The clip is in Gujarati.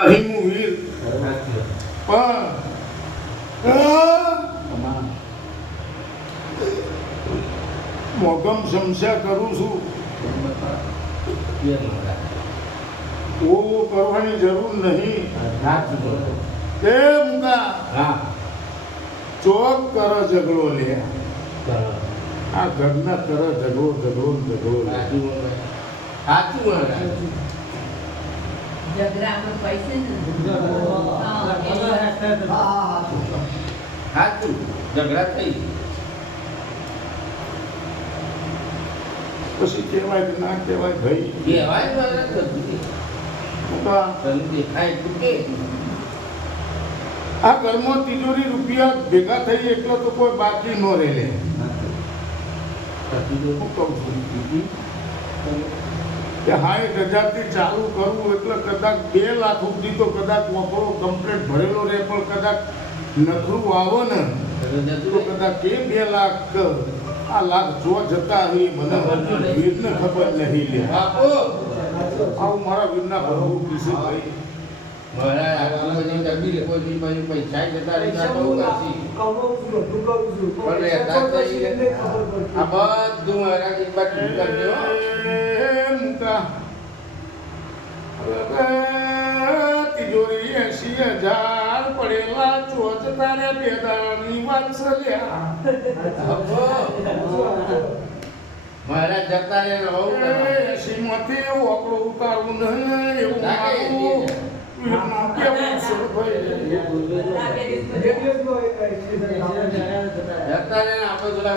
નહીં હું વીર પણ મોગમ સમસ્યા કરું છું. ઓ કરવાની જરૂર નહીં. કે મુકા ચોક કર ઝઘડો લે. આ ઘરના કર ઝઘડો ઝઘડો ઝઘડો હા, ઝઘડા થઈ પછી કહેવાય કે ના કહેવાય ભાઈ. કહેવાય દેખાય આ ઘરમાં તિજોરી રૂપિયા ભેગા થઈ એટલો તો કોઈ બાકી ન રહે હું કહું છું. કે હાઈ હજારથી ચાલુ કરવું એટલે કદાચ બે લાખ સુધી તો કદાચ વપરો કમ્પ્લેટ ભરેલો રહે પણ કદાચ નખરું આવો ને તો કદાચ એ બે લાખ આ લાખ જો જતા હોય મને વીરને ખબર નહીં લે. આવું મારા વીરના ભરવું પીસે ભાઈ. મારા આટલું બધું ડબી તારે બેદારની વાત્સલ્યા બાપુ, મારા જતા રે. એસી એવું આપણું ઉતારવું નહીં એવું મારું જતા રે આપણે.